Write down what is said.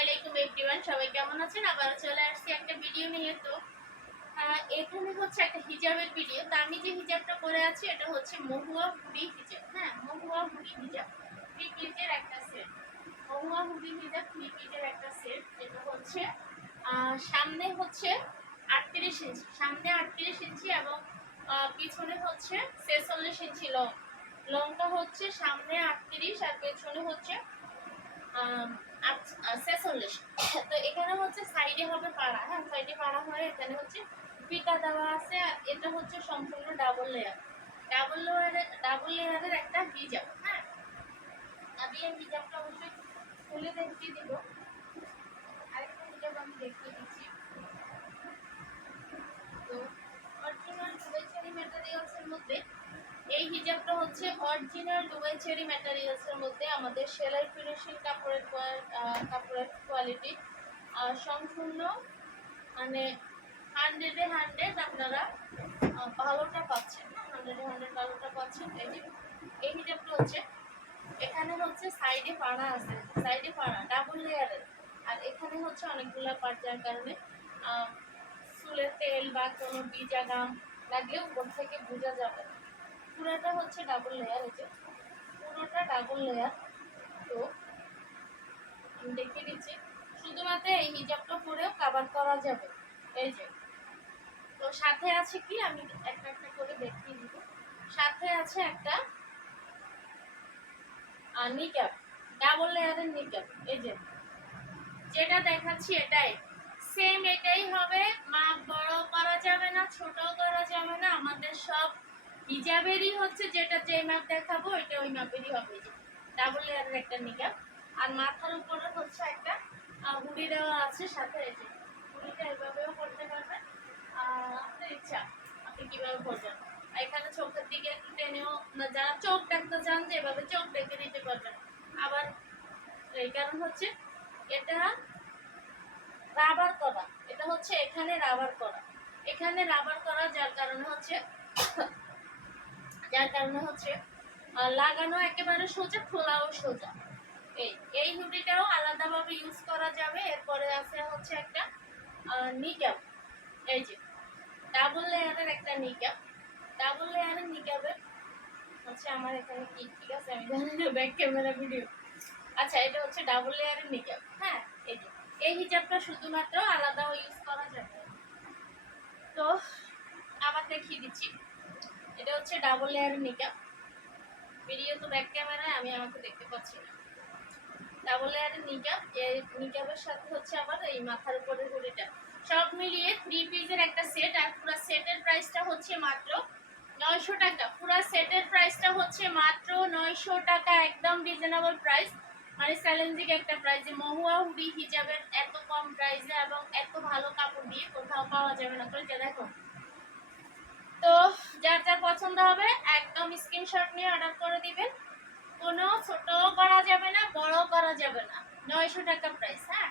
আলাইকুম एवरीवन, সবাই কেমন আছেন? আবার চলে আসছি একটা ভিডিও নিয়ে। তো এখানে হচ্ছে একটা হিজাবের ভিডিও। তো আমি যে হিজাবটা পরে আছি এটা হচ্ছে মহুয়া হুডি হিজাব। হ্যাঁ, মহুয়া হুডি হিজাব 3 পিসের একটা সেট। মহুয়া হুডি হিজাব 3 পিসের একটা সেট। এটা হচ্ছে সামনে হচ্ছে 38 ইঞ্চি, সামনে 38 ইঞ্চি এবং পিছনে হচ্ছে 46 ইঞ্চি লং। লংটা হচ্ছে সামনে 38 আর পেছনে হচ্ছে 46। তো এখানে হচ্ছে সাইডে হবে পাড়া। হ্যাঁ, সাইডে পাড়া হয়ে এখানে হচ্ছে ফিতা দেওয়া আছে। আর এটা হচ্ছে সম্পূর্ণ ডাবল লেয়ারের একটা হিজাব। হ্যাঁ, আমি এই হিজাবটা অবশ্যই খুলে দেখিয়ে দিব। আরেকটা হিজাব আমি দেখিয়ে দিচ্ছি। তো অরিজিনাল দুবাই চেরি ম্যাটেরিয়ালসের মধ্যে এই হিজাবটা হচ্ছে অরিজিনাল দুবাই চেরি ম্যাটেরিয়ালসের মধ্যে আমাদের সেলাই ফিনিশিং কাপড়ের কোয়ালিটি সম্পূর্ণ মানে 100-এ 100 আপনারা ভালোটা পাচ্ছেন। 100-এ 100 ভালোটা পাচ্ছেন। এই হিজাবটা হচ্ছে এখানে হচ্ছে সাইডে পাড়া আছে, সাইডে পাড়া ডাবল লেয়ারের। আর এখানে হচ্ছে অনেকগুলো পাট, যার কারণে চুলে তেল বা কোনো ভিজা গাম লাগলে উপর থেকে বোঝা যাবে। পুরোটা হচ্ছে ডাবল লেয়ার, এই যে পুরোটা ডাবল লেয়ার। তো আমি দেখিয়ে দিচ্ছি, শুধুমাত্র এই হিজাবটা পরেও কভার করা যাবে। এই যে, তো সাথে আছে কি আমি একটা একটা করে দেখিয়ে দিব। সাথে আছে একটা নিকাব, ডাবল লেয়ারের নিকাব। এই যে যেটা দেখাচ্ছি এটাই সেম, এটাই হবে। মাপ বড় করা যাবে না, ছোট করা যাবে না। আমাদের সব হিজাবেরই হচ্ছে যেটা যে মাপ দেখাবো এটা ওই মাপেরই হবে। যে ডাবল লেয়ারের একটা নিকাব। আর মাথার উপরে হচ্ছে একটা হুডি দেওয়া আছে সাথে। এই যে হুডিটা এভাবেও করতে পারবেন, আপনার ইচ্ছা আপনি কিভাবে করবেন। এখানে চোখের দিকে একটু টেনেও, যারা চোখ দেখতে চান যে এভাবে চোখ দেখে দিতে পারবেন। আবার এই কারণ হচ্ছে এটা রাবার করা, এটা হচ্ছে এখানে রাবার করা, এখানে রাবার করা, যার কারণে হচ্ছে লাগানো একেবারে সোজা, খোলাও সোজা। এই হুডিটাও আলাদাভাবে ইউজ করা যাবে। এরপরে আছে হচ্ছে একটা নিকাব। এই যে ডাবল লেয়ারের একটা নিকাব। ডাবল লেয়ারের নিকাবের হচ্ছে আমার এখানে কি ঠিক আছে আমি জানি না, ব্যাক ক্যামেরা ভিডিও। আচ্ছা, এটা হচ্ছে ডাবল লেয়ারের নিকাব। হ্যাঁ, এই যে এই হিজাবটা শুধুমাত্র আলাদাও ইউজ করা যাবে। তো আবার দেখিয়ে দিচ্ছি, এটা হচ্ছে ডাবল লেয়ারের নিকাব। ভিডিও তো ব্যাক ক্যামেরায় আমি আমাকে দেখতে পাচ্ছি না। ডাবল লেয়ারের নিকাব, এই নিকাবের সাথে হচ্ছে আবার এই মাথার উপরের হুডিটা, সব মিলিয়ে 3 পিসের একটা সেট। আর পুরো সেটের প্রাইসটা হচ্ছে মাত্র 900 টাকা। পুরো সেটের প্রাইসটা হচ্ছে মাত্র 900 টাকা, একদম রিজনেবল প্রাইস। মানে চ্যালেঞ্জিং একটা প্রাইস, যে মহুয়া হুডি হিজাবের এত কম প্রাইসে এবং এত ভালো কাপড় দিয়ে কোথাও পাওয়া যাবে না। তো এটা দেখো। তো যার যার পছন্দ হবে একদম স্ক্রিনশট নিয়ে অর্ডার করে দিবেন। কোনো ছোট করা যাবে না, বড় করা যাবে না। 900 টাকা প্রাইস। হ্যাঁ,